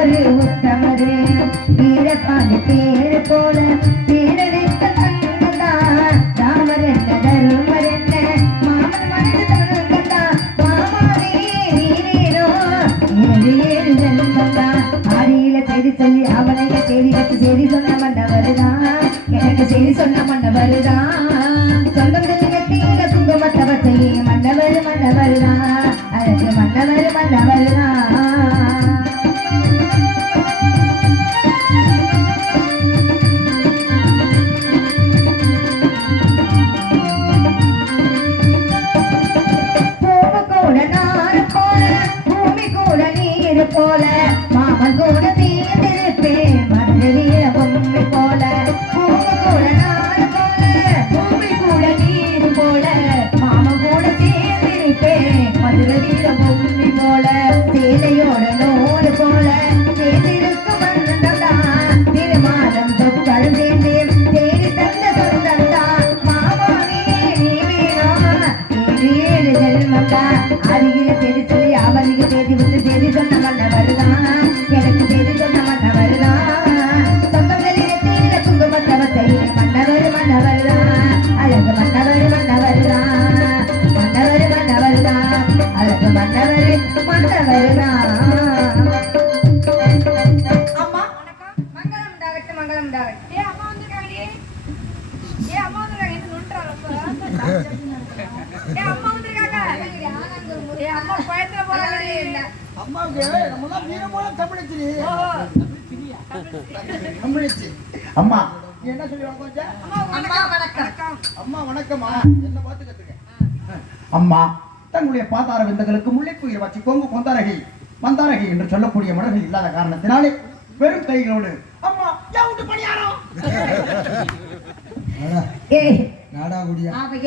ஒரு உத்தமரு வீரபாண்டி பேரு போல பேரடித்த தங்கதான் ராமர் என்ன தருமர் என்ன மாமன் மனது தங்கதான் மாமாவே நீரேனோ 7 ஜென்மந்தான் ஆடியில செய்தி சொல்லி அவனைய செய்தி வச்சு செய்தி சொன்ன மன்னவருதான் எனக்கு செய்தி சொன்ன மன்னவருதான் சொந்தம் தெரிய குங்குமத்தவத்தையே மன்னவர் மன்னவருதான் அழகு மன்னவர் மன்னவருதான் போல மாமன் கூட தீர்ந்திருப்பேன் மதுரைய பொம்மை போல பூமி கூட நாடு போல பூமி கூட நீர் போல மாமன் கூட தீர்ந்திருப்பேன் மதுரைய பொம்மை போல சேலையோட நூறு போல சேர்ந்திருக்கும் மன்னதான் திருமாலம் தொட்டாலும் சேர்ந்தேன் தேடி தந்த சொந்தந்தான் மாமாவே நீ வேணும் 7 ஜென்மந்தா அருகில தேடி சொல்லி அவருக்கு தேடி விட்டு தேடி சொன்ன எனக்கு செய்தி சொன்ன மன்னவருதான் சொந்தம் தெரிய குங்குமத்தவத்தை மன்னவர் மன்னவருதான் அழகு மன்னவர் மன்னவருதான் மன்னவர் மன்னவருதான் அழகு மன்னவர் மன்னவருதான் அம்மா மங்களம் உண்டாகட்டும் மங்களம் உண்டாகட்டும் அம்மா வந்துருக்காங்க அம்மா வந்துருக்காங்க என்ன நுண்றாங்க அம்மா வந்துருக்காங்க அம்மா பயத்துல போறாங்க அம்மாவுக்கு நம்மளாம் வீரமான தமிழச்சி அம்மா என்ன சொல்லி அம்மா வணக்கம் அம்மா வணக்கம்மா என்ன பார்த்து கத்துக்க அம்மா தங்களுடைய பாதார விந்தங்களுக்கு முல்லைப்பூயிர் வச்சு கோங்கு கொந்தாரகை மந்தாரகை என்று சொல்லக்கூடிய மலர்கள் இல்லாத காரணத்தினாலே வெறும் கைகளோடு அம்மா விட்டு பணியாரம்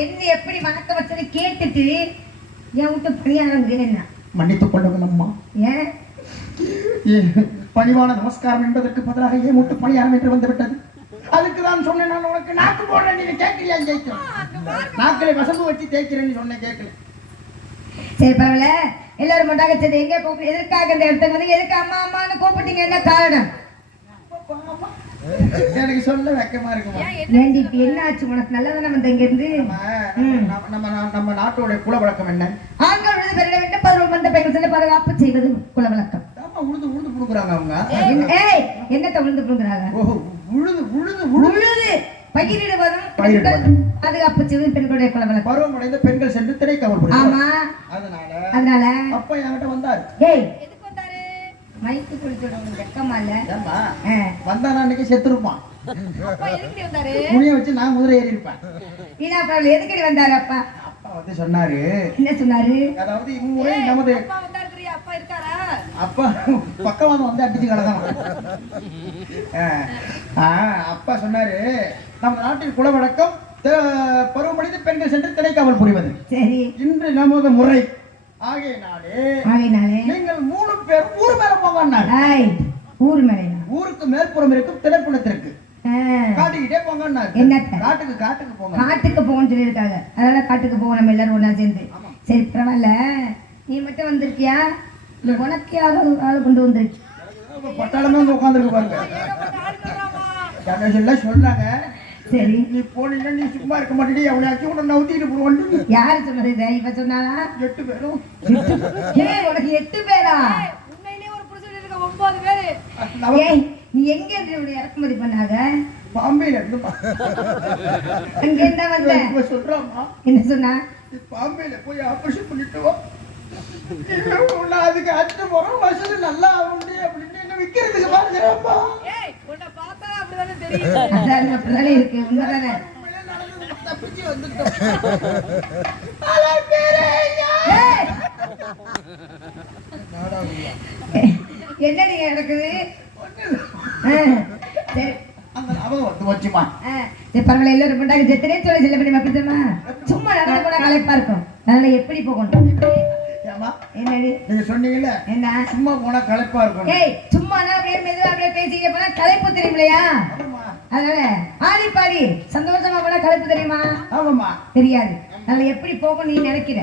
என்ன எப்படி வணக்க வச்சது கேட்டுட்டு என் விட்டு பணியாரம் என்ன மன்னித்துக் கொள்ளுங்கள் அம்மா ஏன் பணிவான நமஸ்காரம் என்பதற்கு பதிலாக ஏன் முட்டு பணியாரம் என்று வந்துவிட்டது அதுக்கு தான் சொன்னேன் நான் உனக்கு நாக்கு போடுறேன் நீங்க கேட்கலையா ஜெயிக்கும் நாக்களை வசம்பு வச்சு தேய்க்கிறேன்னு சொன்னேன் கேட்கல சரி பரவாயில்ல எல்லாரும் மொட்டாக சரி எங்கே கூப்பிட்டு எதற்காக இந்த இடத்துக்கு வந்து எதுக்கு அம்மா அம்மான்னு கூப்பிட்டீங்க என்ன காரணம் எனக்கு சொல்ல வெக்கமா இருக்குமா ஏண்டி இப்ப என்ன ஆச்சு உனக்கு நல்லதானே வந்த இங்க இருந்து நம்ம நாட்டோட குல வழக்கம் என்ன ஆண்கள் விழுது பெரிய வேண்டும் பருவம் வந்த பெண்கள் சென்று பாதுகாப்பு செய்வது குல வழக்கம் உழுது உழுது புடுக்குறாங்க அவங்க என்னத்தை உழுது புடுக்குறாங்க உழுது உழுது உழுது பகிரிடுவதும் பாதுகாப்பு செய்வது பெண்களுடைய குல வழக்கம் பருவம் அடைந்த பெண்கள் சென்று திரைக்காவல் ஆமா அதனால அப்பா என்கிட்ட வந்தாரு மைக்கு குடிச்சுடுங்க வெக்கமா இல்ல வந்தானா அன்னைக்கு செத்துருப்பான் முனிய வச்சு நான் குதிரை ஏறி இருப்பேன் எதுக்கடி வந்தாரு அப்பா அப்பா வந்து சொன்னாரு என்ன சொன்னாரு அதாவது இம்முறை நமது அப்பா பக்கவாதம் வந்து அடிச்சு கிடந்தான் அப்பா சொன்னாரு நம்ம நாட்டின் குல வழக்கம் பருவமடைந்த பெண்கள் சென்று திரைக்காவல் புரிவது சரி இன்று நமது முறை ஆகையினாலே நீங்கள் 3 பேர் ஊர் மேல போங்க ஊர் மேல ஊருக்கு மேல்புறம் இருக்கும் திரைப்படத்திற்கு காட்டுக்கிட்டே போங்க காட்டுக்கு போங்க காட்டுக்கு போகணும்னு சொல்லியிருக்காங்க அதனால காட்டுக்கு போவோம் நம்ம எல்லாரும் ஒண்ணா சேர்ந்து சரி பரவாயில்ல நீ மட்டும் வந்திருக்கியா இல்ல உனக்கு யாராவது ஆள் கொண்டு வந்துருக்கு பட்டாளமே வந்து உட்காந்துருக்கு பாருங்க சொல்றாங்க சரி நீ போனீங்கன்னா நீ சும்மா இருக்க மாட்டேடி அவனையாச்சும் கூட நவுத்திட்டு போடுவான்னு யாரு சொன்னது இதை இவ சொன்னாலா 8 பேரும் உனக்கு 8 பேரா உன்னையிலே ஒரு புருஷன் இருக்க 9 பேரு ஏய் நீ எங்க இருந்து இப்படி இறக்குமதி பண்ணாங்க பாம்பேல இருந்து அங்க என்ன வந்த சொல்றாமா என்ன சொன்னா பாம்பேல போய் ஆபரேஷன் பண்ணிட்டு வா நான் அதுக்கு அச்சு போறோம் வசதி நல்லா ஆகும்டி அப்படின்னு என்ன விக்கிறதுக்கு பாக்குறப்பா ஏய் உன்னை பார்த்தா அப்படிதானே தெரியும் அதான் அப்படிதானே இருக்கு உண்மைதானே தப்பிச்சு வந்துட்டோம் அலை பேரையா என்ன நீங்க நடக்குது சரி அந்த அவங்க வந்து வச்சுமா சரி பரவாயில்ல எல்லாரும் பண்ணாங்க ஜெத்தனே சொல்லி செல்ல பண்ணி அப்படி தெரியுமா சும்மா நடந்து போனா களைப்பா இருக்கும் அதனால எப்படி போகணும் என்னடி நீங்க சொன்னீங்கல்ல என்ன சும்மா போனா களைப்பா இருக்கும் ஏய் சும்மா அப்படியே மெதுவா அப்படியே பேசிக்கிட்டே போனா களைப்பு தெரியுமில்லையா அதனால ஆடி பாடி சந்தோஷமா போனா களைப்பு தெரியுமா ஆமாம்மா தெரியாது அதனால எப்படி போகும் நீ நினைக்கிற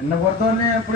என்ன பொறுத்தவரை